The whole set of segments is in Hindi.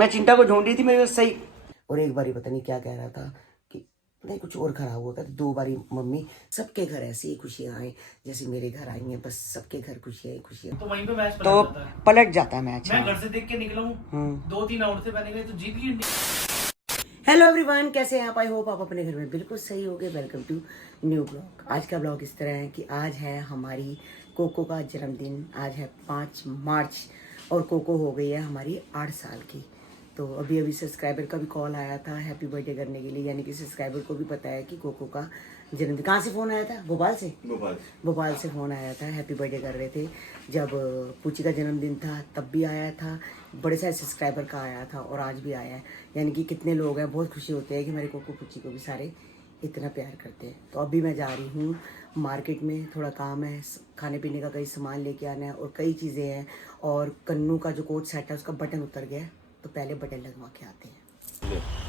मैं चिंता को ढूंढ रही थी मेरे सही। और एक बारी पता नहीं क्या कह रहा था कि नहीं कुछ और खराब होता था। 2 बारी मम्मी सबके घर ऐसी ही खुशियां आए जैसे मेरे घर आई हैं, बस सबके घर खुशियां ही खुशियां। तो वहीं पे मैच पलट जाता है मैच। मैं घर से देख के निकला हूँ 2-3 आउट से पहले गए तो जीत गई। हेलो एवरीवन, कैसे हैं आप? आई होप आप अपने घर में बिल्कुल सही होगे। Welcome to new blog. आज का ब्लॉग इस तरह है कि आज है हमारी कोको का जन्मदिन। आज है 5 मार्च और कोको हो गई है हमारी 8 साल की। तो अभी अभी सब्सक्राइबर का भी कॉल आया था हैप्पी बर्थडे करने के लिए, यानी कि सब्सक्राइबर को भी पता है कि कोको का जन्मदिन। कहाँ से फ़ोन आया था? भोपाल से फ़ोन आया था, हैप्पी बर्थडे कर रहे थे। जब पूची का जन्मदिन था तब भी आया था, बड़े सारे सब्सक्राइबर का आया था और आज भी आया है। यानी कि कितने लोग हैं, बहुत खुशी होती है कि मेरे कोको पूची को भी सारे इतना प्यार करते हैं। तो अभी मैं जा रही हूँ मार्केट में, थोड़ा काम है, खाने पीने का कई सामान लेके आना है और कई चीज़ें हैं। और कन्नू का जो कोट सेट है उसका बटन उतर गया है, तो पहले बटन लगवा के आते हैं।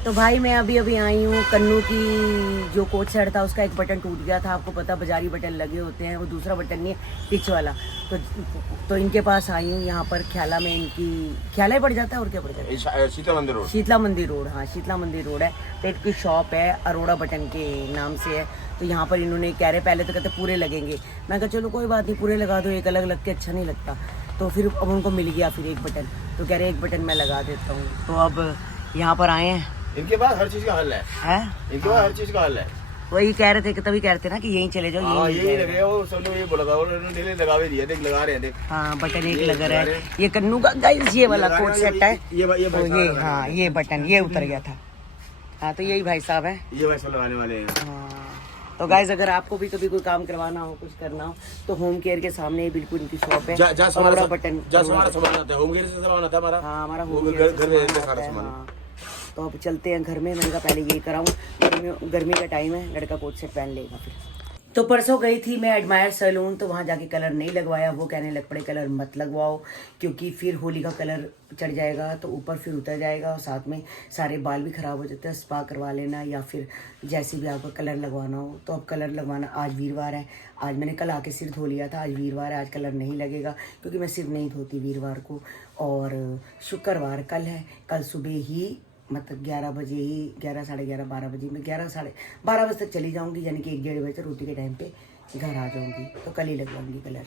तो भाई मैं अभी अभी आई हूँ। कन्नू की जो कोट सेट था उसका एक बटन टूट गया था, आपको पता बाजारी बटन लगे होते हैं, वो दूसरा बटन नहीं है पिच वाला। तो इनके पास आई हूँ यहाँ पर ख्याला में। इनकी ख्याला ही पड़ जाता है और क्या पड़ जाता है? शीतला मंदिर रोड। हाँ, शीतला मंदिर रोड है। पेट की शॉप है, अरोड़ा बटन के नाम से है। तो यहाँ पर इन्होंने कह रहे, पहले तो कहते पूरे लगेंगे। मैं कहा चलो कोई बात नहीं, पूरे लगा दो, एक अलग लग के अच्छा नहीं लगता। तो फिर अब उनको मिल गया फिर एक बटन, तो कह रहे एक बटन मैं लगा देता हूँ। तो अब यहाँ पर आए हैं। इनके पास हर चीज का हल है? इनके पास हर चीज का हल है। वही कह रहे थे कि तभी कह रहे थे ना कि यहीं चले जाओ। हाँ, यही लगे और सब लोग ये बोला था और इन्होंने लगा भी दिया, देख लगा रहे हैं, देख। हाँ, बटन एक लग रहा है। ये कन्नू का गाइस ये वाला कोट सेट है। ये हाँ, ये बटन ये उतर गया था। हाँ, तो यही भाई साहब है, ये भाई सब लगाने वाले हैं। हाँ। तो गाइस अगर आपको भी कभी कोई काम करवाना हो, कुछ करना हो, तो होम केयर के सामने बिल्कुल इनकी शॉप है। हमारा बटन हमारा सामान आता है, होम केयर से सामान आता है हमारा। हाँ, हमारा होम केयर घर में सारा सामान। हाँ। तो अब चलते हैं घर में। मैंने कहा पहले यही कराऊं, गर्मी का टाइम है, लड़का कोट सेट पहन लेगा फिर। तो परसों गई थी मैं एडमायर सैलून, तो वहाँ जाके कलर नहीं लगवाया। वो कहने लग पड़े कलर मत लगवाओ क्योंकि फिर होली का कलर चढ़ जाएगा तो ऊपर फिर उतर जाएगा और साथ में सारे बाल भी ख़राब हो जाते हैं। स्पा करवा लेना या फिर जैसे भी आपको कलर लगवाना हो। तो अब कलर लगवाना, आज वीरवार है, आज मैंने कल आके सिर धो लिया था, आज वीरवार है, आज कलर नहीं लगेगा क्योंकि मैं सिर नहीं धोती वीरवार को। और शुक्रवार कल है, कल सुबह ही मतलब 11 बजे ही, 11 साढ़े 11 12 बजे, मैं 11 साढ़े 12 बजे तक चली जाऊंगी, यानी कि 1-1:30 बजे तक रोटी के टाइम पे घर आ जाऊंगी। तो कल ही लगवाऊंगी कलर।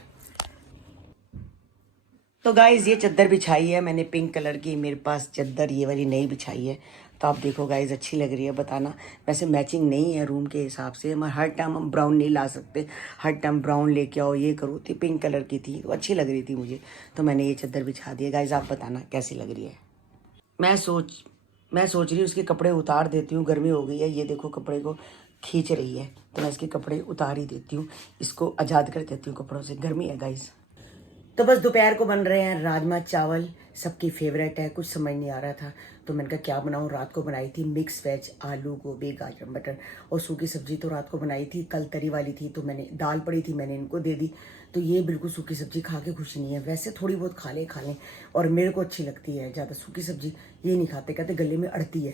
तो गाइज ये चादर बिछाई है मैंने पिंक कलर की, मेरे पास चादर ये वाली नई बिछाई है। तो आप देखो गाइज अच्छी लग रही है, बताना। वैसे मैचिंग नहीं है रूम के हिसाब से, मगर हर टाइम हम ब्राउन नहीं ला सकते, हर टाइम ब्राउन लेके आओ ये करो। तो पिंक कलर की थी तो अच्छी लग रही थी मुझे, तो मैंने ये चादर बिछा दी है। गाइज आप बताना कैसी लग रही है। मैं सोच रही हूँ उसके कपड़े उतार देती हूँ, गर्मी हो गई है, ये देखो कपड़े को खींच रही है, तो मैं इसके कपड़े उतार ही देती हूँ, इसको आज़ाद कर देती हूँ कपड़ों से, गर्मी है गाइस। तो बस दोपहर को बन रहे हैं राजमा चावल, सबकी फेवरेट है। कुछ समझ नहीं आ रहा था तो मैंने कहा क्या बनाऊँ। रात को बनाई थी मिक्स वेज, आलू गोभी गाजर मटर और सूखी सब्जी तो रात को बनाई थी, कल तरी वाली थी तो मैंने दाल पड़ी थी मैंने इनको दे दी। तो ये बिल्कुल सूखी सब्जी खा के खुश नहीं है। वैसे थोड़ी बहुत खा लें और मेरे को अच्छी लगती है ज़्यादा सूखी सब्जी, ये नहीं खाते, कहते गले में अड़ती है,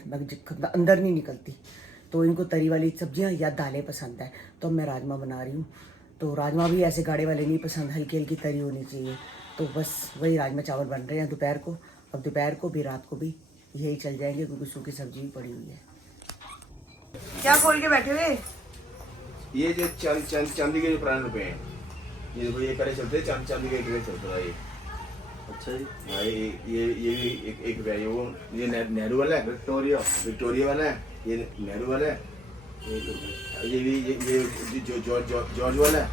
अंदर नहीं निकलती। तो इनको तरी वाली सब्जियाँ या दालें पसंद है, तो मैं राजमा बना रही हूँ। तो राजमा भी ऐसे गाढ़े वाले नहीं पसंद, हल्की हल्की तरी होनी चाहिए। तो बस वही राजमा चावल बन रहे हैं दोपहर को। अब दोपहर को भी रात को भी यही चल जाएंगे क्योंकि सूखी सब्जी भी पड़ी हुई है। क्या खोल के बैठे हुए? ये जो चांदी के जो पुराने रुपए हैं, ये देखो ये करे चलते हैं, चांदी के करे चलता है ये। अच्छा जी। हाँ, ये एक रुपया, ये नेहरू वाला है, विक्टोरिया वाला है, ये नेहरू वाला है, ये भी ये जॉर्ज वाला है,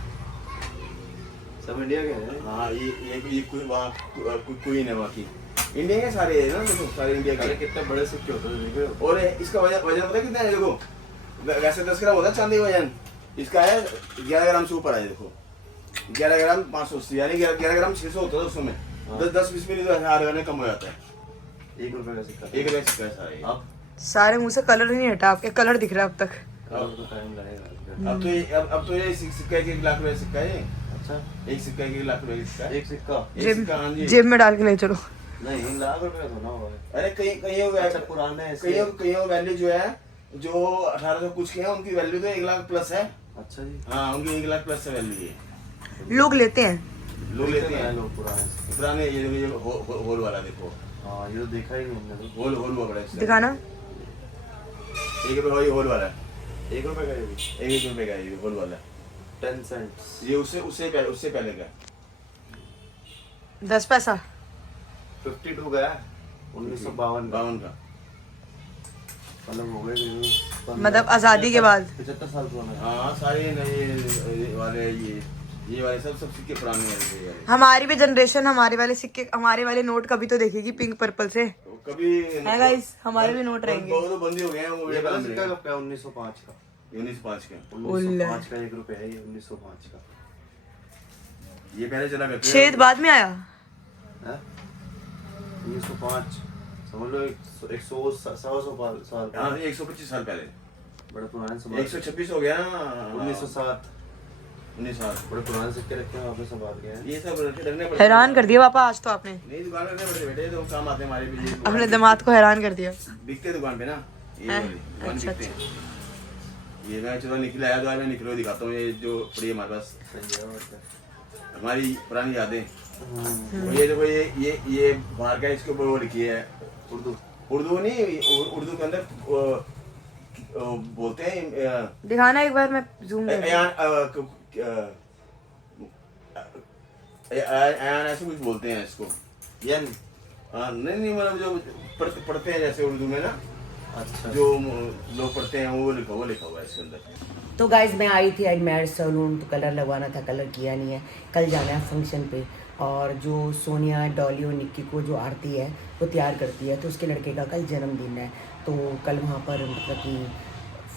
सब इंडिया के हैं। हाँ, ये क्वीन है वहाँ की, इंडिया के सारे है ना, देखो सारे इंडिया के। कितने बड़े सिक्के होते हैं। और इसका वजन पता है कितना है? देखो वैसे 10 ग्राम होता है चांदी वजन, इसका है 11 ग्राम से ऊपर है। देखो 11 ग्राम 580, यानी 11 ग्राम 600 होता है उस समय। 10-20 मिनट आधे कम हो जाता है। 1 रुपये का सिक्का, 1 रुपये का सिक्का है सारा। अब सारे मुंह से कलर नहीं हटा, आपके कलर दिख रहा है अब तक। अब तो ये सिक्का 1 लाख रुपए सिक्का है। अच्छा, एक सिक्का 1 लाख रुपए सिक्का, एक सिक्का जेब में डाल के ले चलो। नहीं, लाख रुपए का थोड़ा होगा। अरे कहीं पुराने कहीं वैल्यू जो है, जो 1800 कुछ के हैं, उनकी वैल्यू तो 1 लाख प्लस है। अच्छा जी। हाँ, उनकी 1 लाख प्लस वैल्यू है। लोग लेते हैं लोग पुराने ये होल वाला देखो, हाँ ये तो देखा ही नहीं हमने तो। होल होल हुआ बड़ा इसका। दिखाना। 1 रुपए का ये होल वाला है। 1 रुपए का ये भी 1 रुपए का ये होल वाला है। 10 सेंट्स। ये उससे पहले का है। 10 पैसा। 52 का है 1952 का। 52 का। मतलब हो गए मतलब आजादी के बाद। 75 साल पुराना है। हाँ सारे नए वाले ये वाले सब सिक्के पुराने हैं ये वाले। हमारी भी जनरेशन हमारे वाले सिक्के हमारे वाले नोट कभी तो देखेगी पिंक पर्पल से। कभी है गाइस हमारे भी नोट रहेंगे। बहुत तो बंदी हो गए हैं वो ये ये वाला सिक्का कब का है? 1905 का। 1905 का। 1905 का 1 रुपए है ये 1905 का। ये पहले चला करते छेद बाद में आया। हैं? 1905 समझ लो 100 साल हाँ 125 साल पहले। बड़े पुराने समय 126 हो गया ना। 1907 1907 बड़े पुराने सिक्के रखे हैं आपने संभाल के हैं। ये सब रखने पड़ते हैरान कर दिया पापा आज तो आपने। नहीं दुकान रखने पड़ते बेटे तो काम आते हैं हमारे भी ये अपने दामाद को हैरान कर दिया। बिकते दुकान पे ना ये हैं? वाली दुकान अच्छा, बिकते हैं। ये मैं चलो निकल आया तो आज मैं निकलो दिखाता हूँ ये जो पड़ी है हमारे पास सही है और क्या। हमारी पुरानी यादें। और ये देखो ये बाहर का इसके ऊपर वो लिखी है उर्दू नहीं उर्दू के अंदर बोलते हैं दिखाना एक बार मैं जूम अयान ऐसे कुछ बोलते हैं इसको यन। नहीं मतलब जो पढ़ते हैं जैसे उर्दू में ना अच्छा जो लोग पढ़ते हैं वो लिखा हुआ है इसके अंदर। तो गाइज मैं आई थी आज मैरिज सैलून तो कलर लगवाना था, कलर किया नहीं है। कल जाना है फंक्शन पे और जो सोनिया डॉली और निक्की को जो आरती है वो तैयार करती है तो उसके लड़के का कल जन्मदिन है। तो कल वहाँ पर मतलब कि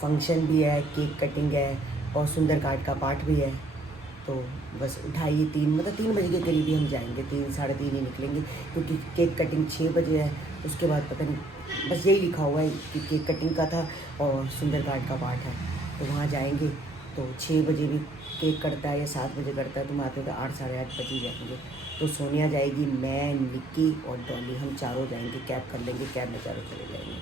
फंक्शन भी है, केक कटिंग है और सुंदरकांड का पाठ भी है। तो बस 3 बजे के करीब ही हम जाएंगे, 3 साढ़े 3 ही निकलेंगे क्योंकि केक कटिंग 6 बजे है। उसके बाद पता नहीं बस यही लिखा हुआ है कि केक कटिंग का था और सुंदरकांड का पाठ है। तो वहाँ जाएंगे तो 6 बजे भी केक कटता है या 7 बजे कटता है तो हम आते तो 8 साढ़े 8 बजे ही जाएंगे। तो सोनिया जाएगी, मैं, निक्की और डॉली हम चारों जाएंगे, कैब कर लेंगे, कैब में चारों चले जाएंगे।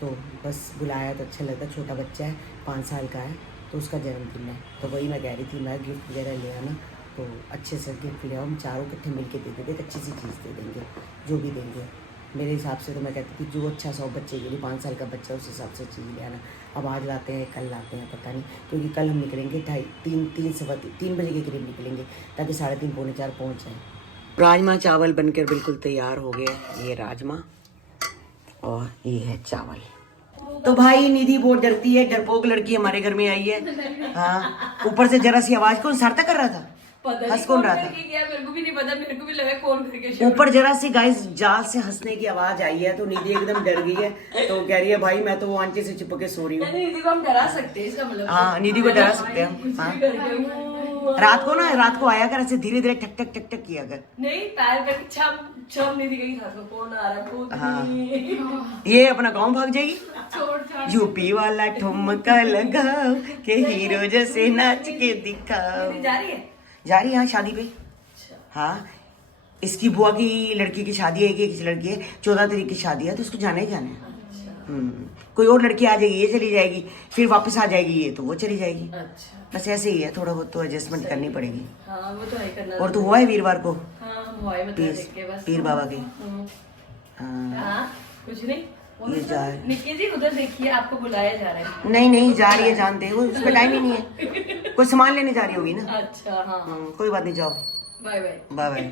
तो बस बुलाया तो अच्छा लगता। छोटा बच्चा है 5 साल का है तो उसका जन्मदिन है तो वही मैं कह रही थी मैं गिफ्ट वगैरह ले आना तो अच्छे से गिफ्ट ले आओ, हम चारों इकट्ठे मिल के दे देंगे, एक अच्छी सी चीज़ दे देंगे जो भी देंगे। मेरे हिसाब से तो मैं कहती थी जो अच्छा 100 बच्चे के लिए 5 साल का बच्चा उस हिसाब से चीज़ ले आना। अब आज लाते हैं कल लाते हैं पता नहीं क्योंकि कल हम निकलेंगे 3 बजे के करीब निकलेंगे ताकि 3:30 पौने 4 पहुँच जाएँ। राजमा चावल बनकर बिल्कुल तैयार हो गए। ये राजमा और ये है चावल। तो भाई निधि बहुत डरती है, डरपोक लड़की हमारे घर में आई है। हाँ ऊपर से जरा सी आवाज कौन सार्थक कर रहा था? हंस कौन रहा था? मेरे को भी नहीं पता, मेरे को भी लगा कौन करके। ऊपर जरा सी गाइस जाल से हंसने की आवाज आई है तो निधि एकदम डर गई है तो कह रही है भाई मैं तो वो आंचे से चिपक के सो रही हूँ। निधि को हम डरा सकते हैं इसका मतलब। हाँ निधि को डरा सकते हैं हम। हाँ रात को आया कर ऐसे धीरे धीरे ठक ठक ठक ठक किया कर। नहीं पैर पे छम छम निधि गई था तो कौन आ रहा भूत। ये अपना गांव भाग जाएगी। यूपी वाला ठुमका लगाओ के हीरो जैसे नाच के दिखाओ। जा रही है हाँ शादी पे। हाँ इसकी बुआ की लड़की की शादी है, एक लड़की है 14 तारीख की शादी है तो उसको जाना ही जाना है। कोई और लड़की आ जाएगी ये चली जाएगी फिर वापस आ जाएगी ये तो वो चली जाएगी। अच्छा बस ऐसे ही है, थोड़ा बहुत तो एडजस्टमेंट करनी पड़ेगी। हाँ वो तो है करना। और तो हुआ है वीरवार को हाँ हुआ है मतलब देख के बस पीर बाबा के। हाँ कुछ नहीं ये जा निक्की जी उधर देखिए आपको बुलाया जा रहा है। नहीं जा रही है जानते वो उसका टाइम ही नहीं है। कोई सामान लेने जा रही होगी ना। अच्छा हाँ कोई बात नहीं जाओ बाय बाय बाय बाय।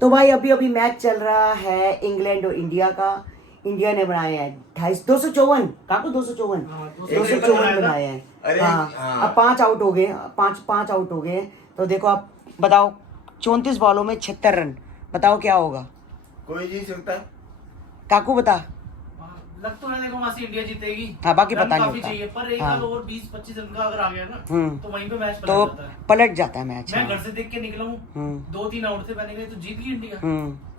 तो भाई अभी मैच चल रहा है इंग्लैंड और इंडिया का। इंडिया ने बनाए हैं 254 काकू 254 बनाए हैं। हाँ अब 5 आउट हो गए, 5 आउट हो गए। तो देखो आप बताओ 34 बॉलों में 76 रन, बताओ क्या होगा? कोई जीत सकता है काकू बता। लग तो है देखो वहाँ से इंडिया जीतेगी। हाँ बाकी रन पता नहीं काफी होता। चाहिए पर एक हाँ। आध और 20-25 रन का अगर आ गया ना तो वहीं पे मैच तो पलट जाता है मैच। मैं घर से देख के निकला हूँ 2-3 आउट से पहले गए तो जीत गई इंडिया।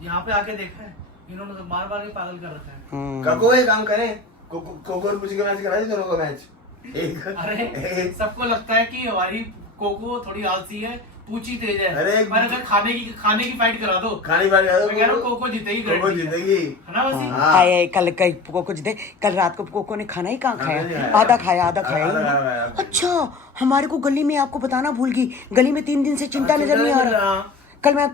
यहाँ पे आके देखा है इन्होंने तो मार के पागल कर रखा है। काको ये काम करें कोको और पूछ के मैच करा दी दोनों का मैच। अरे सबको लगता है कि हमारी कोको थोड़ी आलसी है, पूछी तेज है। अरे पर अगर खाने की फाइट करा दो खाने बार मैं कह रहा हूँ कोको जीतेगी। कोको जीतेगी है ना वैसे? आए कल कोको जीते। कल रात को कोको ने खाना ही कहाँ खाया, आधा खाया। अच्छा हमारे को गली में आपको बताना भूल गई, गली में 3 दिन से चिंता नजर नहीं आ रहा। कल मैं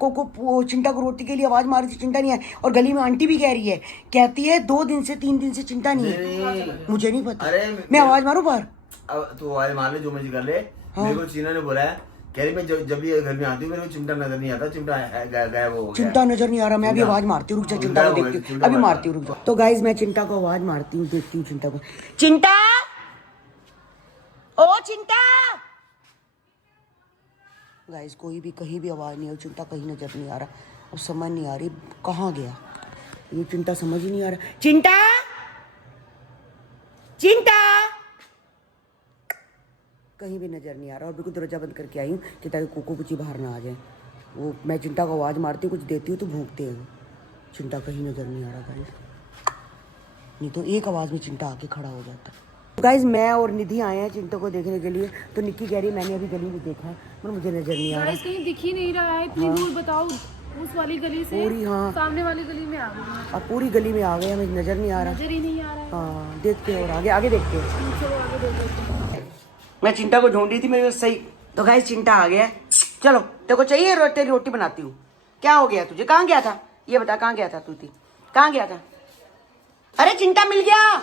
चिंटा को रोटी के लिए आवाज मारी थी, चिंटा नहीं है। और गली में आंटी भी कह रही है, कहती है 2 दिन से 3 दिन से चिंटा नहीं है। मुझे नहीं पता, मैं आवाज मारूं बाहर? अब तो आवाज मार ले, जो मर्जी कर ले। मेरे को चीना ने बोला है, कह रही मैं जब भी घर में आती हूँ मेरे को चिमटा नजर नहीं आता, चिमटा गायब हो गया। चिंटा नजर नहीं आ रहा, मैं अभी आवाज मारती हूँ, रुक जा, चिंटा को देखती हूँ, अभी मारती हूँ, रुक जा। तो गाइज मैं चिंटा को आवाज मारती हूँ, देखती हूँ चिंटा को। चिंटा, ओ चिंटा। गाइज कोई भी कहीं भी आवाज नहीं है, चिंटा कहीं नजर नहीं आ रहा। अब समझ नहीं आ रही कहाँ गया ये चिंटा, समझ ही नहीं आ रहा। चिंटा, चिंटा कहीं भी नजर नहीं आ रहा। और बिल्कुल दरवाजा बंद करके आई हूँ कि ताकि कोको कुछ बाहर ना आ जाए। वो मैं चिंटा को आवाज मारती हूँ, कुछ देती हूँ तो भूखते हैं। चिंटा कहीं नजर नहीं आ रहा गाइस, नहीं तो एक आवाज में चिंटा आके खड़ा हो जाता। तो गाइस मैं और निधि आए हैं चिंटा को देखने के लिए। तो निक्की कह रही है मैंने अभी गली में देखा है पर मुझे नजर नहीं आ रहा। गाइस कहीं दिख ही नहीं रहा है, इतनी दूर बताओ, उस वाली गली से पूरी, हाँ सामने वाली गली में आ गई हैं। अब पूरी गली में आ गए, हमें नजर नहीं आ रहा। नजर ही नहीं आ रहा है। हाँ देखते हैं और आगे आगे देखते हैं। चलो आगे देखते हैं। मैं चिंटा को ढूंढ रही थी, मेरे सही। तो गाइस चिंटा आ गया। चलो तेरे को चाहिए तेरी रोटी बनाती हूँ। क्या हो गया तुझे, कहाँ गया था ये बता, कहाँ गया था तू? कहाँ गया था? अरे चिंटा मिल गया।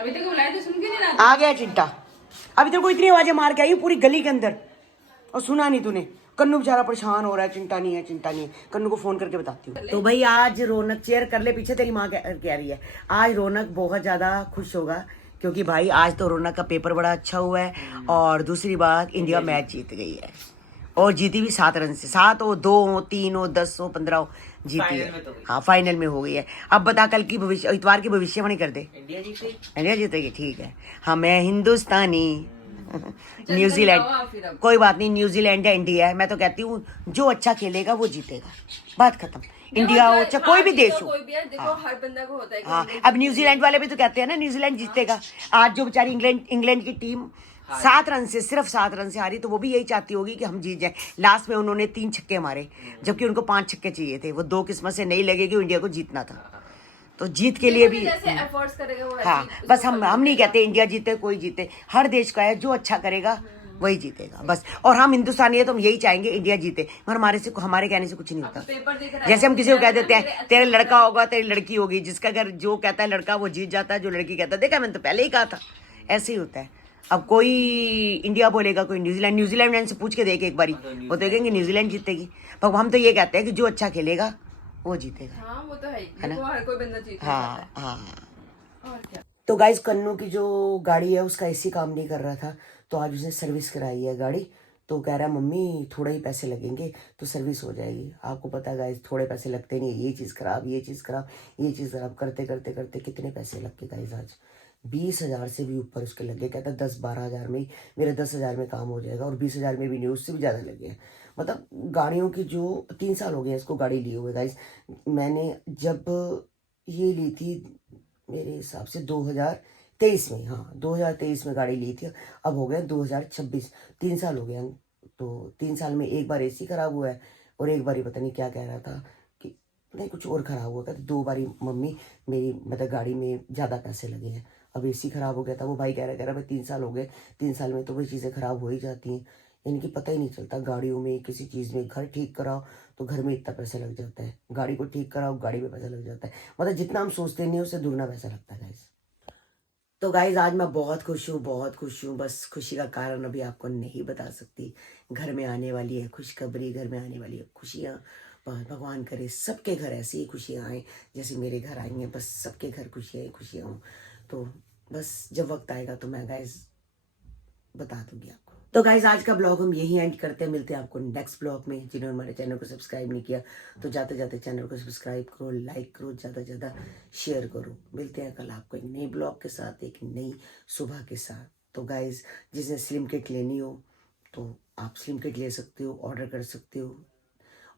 अभी तक बुलाया तो सुन क्यों नहीं रहा? आ गया चिंटा। अभी तेरे को इतनी आवाजें मार के आई हूँ पूरी गली के अंदर और सुना नहीं तूने। कन्नू बेचारा परेशान हो रहा है, चिंटा नहीं है, चिंता नहीं है। कन्नू को फोन करके बताती हूँ। तो भाई आज रौनक, चेयर कर ले पीछे, तेरी माँ कह रही है। आज रौनक बहुत ज्यादा खुश होगा क्योंकि भाई आज तो रौनक का पेपर बड़ा अच्छा हुआ है। और दूसरी बात, इंडिया मैच जीत गई है और जीती भी 7 रन से। 7 हो, 2 हो, 3 हो, 10 हो, 15 हो, जीती है। हाँ फाइनल में हो गई है। अब बता कल की भविष्य, इतवार की भविष्यवाणी कर दे। इंडिया जीतेगी, ठीक है। हाँ मैं हिंदुस्तानी। न्यूजीलैंड कोई बात नहीं, न्यूजीलैंड है इंडिया है। मैं तो कहती हूँ जो अच्छा खेलेगा वो जीतेगा, बात खत्म। इंडिया हो चाहे कोई भी देश हो, कोई भी है, देखो हर बंदा को होता है। हाँ अब न्यूजीलैंड वाले भी तो कहते हैं ना न्यूजीलैंड जीतेगा। आज जो बेचारी इंग्लैंड की टीम 7 रन से, सिर्फ 7 रन से हारी, तो वो भी यही चाहती होगी कि हम जीत जाए। लास्ट में उन्होंने 3 छक्के मारे जबकि उनको 5 छक्के चाहिए थे। वो 2 किस्मत से नहीं लगे कि इंडिया को जीतना था। तो जीत के लिए भी जैसे एफर्ट्स करेगा वो हाँ, बस हम नहीं कहते इंडिया जीते कोई जीते, हर देश का है जो अच्छा करेगा वही जीतेगा बस। और हम हिंदुस्तानी है तो हम यही चाहेंगे इंडिया जीते, मगर हमारे कहने से कुछ नहीं होता। जैसे हम किसी को कह देते हैं तेरे लड़का होगा, तेरी लड़की होगी, जिसका अगर जो कहता है लड़का वो जीत जाता है, जो लड़की कहता है देखा मैंने तो पहले ही कहा था। ऐसे ही होता है। अब कोई इंडिया बोलेगा, कोई न्यूजीलैंड से पूछ के देखे एक बारी, वो देखेंगे न्यूजीलैंड जीतेगी। पर हम तो ये कहते हैं कि जो अच्छा खेलेगा वो जीतेगा। हाँ वो तो है ना? हर कोई बंदा जीतेगा। हाँ हाँ। और क्या। तो गाइस कन्नू की जो गाड़ी है उसका एसी काम नहीं कर रहा था, तो आज उसने सर्विस कराई है गाड़ी। तो कह रहा है मम्मी थोड़े ही पैसे लगेंगे तो सर्विस हो जाएगी। आपको पता है गाइस थोड़े पैसे लगते नहीं, ये चीज़ खराब, ये चीज़ खराब, ये चीज़ खराब, करते करते करते कितने पैसे लग गए गाइस। आज 20,000 से भी ऊपर उसके लग गए। कहता 10-12 हज़ार में ही मेरे 10,000 में काम हो जाएगा। और 20,000 में भी नहीं, उससे भी ज़्यादा लग गया। मतलब गाड़ियों की जो 3 साल हो गए इसको गाड़ी लिए हुए गाइस। मैंने जब ये ली थी मेरे हिसाब से 2023 में, हाँ 2023 में गाड़ी ली थी। अब हो गया 2026, 3 साल हो गए। तो 3 साल में एक बार एसी खराब हुआ है और एक बार ही पता नहीं क्या कह रहा था कि नहीं कुछ और खराब हुआ था। तो 2 बारी मम्मी मेरी मतलब गाड़ी में ज़्यादा पैसे लगे हैं। अब एसी खराब हो गया था। वो भाई कह रहा भाई 3 साल हो गए, 3 साल में तो वही चीज़ें खराब हो ही जाती हैं। इनकी पता ही नहीं चलता गाड़ियों में, किसी चीज़ में। घर ठीक कराओ तो घर में इतना पैसा लग जाता है, गाड़ी को ठीक कराओ गाड़ी में पैसा लग जाता है। मतलब जितना हम सोचते नहीं उससे दुगना पैसा लगता है गाइस। तो गाइस आज मैं बहुत खुश हूँ, बहुत खुश हूँ। बस खुशी का कारण अभी आपको नहीं बता सकती। घर में आने वाली है खुशखबरी, घर में आने वाली है खुशियाँ। भगवान करे सबके घर ऐसी ही खुशियाँ आए जैसे मेरे घर आई हैं। बस सबके घर खुशियाँ ही खुशियाँ हों। तो बस जब वक्त आएगा तो मैं गाइस बता दूंगी आपको। तो गाइस आज का ब्लॉग हम यही एंड करते हैं। मिलते हैं आपको नेक्स्ट ब्लॉग में। जिन्होंने हमारे चैनल को सब्सक्राइब नहीं किया तो जाते जाते चैनल को सब्सक्राइब करो, लाइक करो, ज़्यादा से ज़्यादा शेयर करो। मिलते हैं कल आपको एक नई ब्लॉग के साथ, एक नई सुबह के साथ। तो गाइस जिसने स्लिम किट लेनी हो तो आप स्लिम किट ले सकते हो, ऑर्डर कर सकते हो।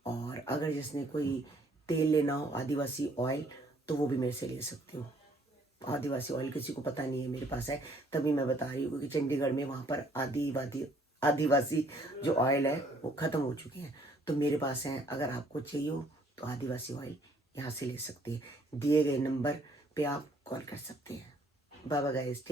और अगर जिसने कोई तेल लेना हो आदिवासी ऑयल तो वो भी मेरे से ले सकते हो। आदिवासी ऑयल किसी को पता नहीं है, मेरे पास है, तभी मैं बता रही हूँ क्योंकि चंडीगढ़ में वहाँ पर आदिवासी जो ऑयल है वो ख़त्म हो चुके हैं। तो मेरे पास है, अगर आपको चाहिए हो तो आदिवासी ऑयल यहाँ से ले सकते हैं। दिए गए नंबर पे आप कॉल कर सकते हैं। Bye bye guys.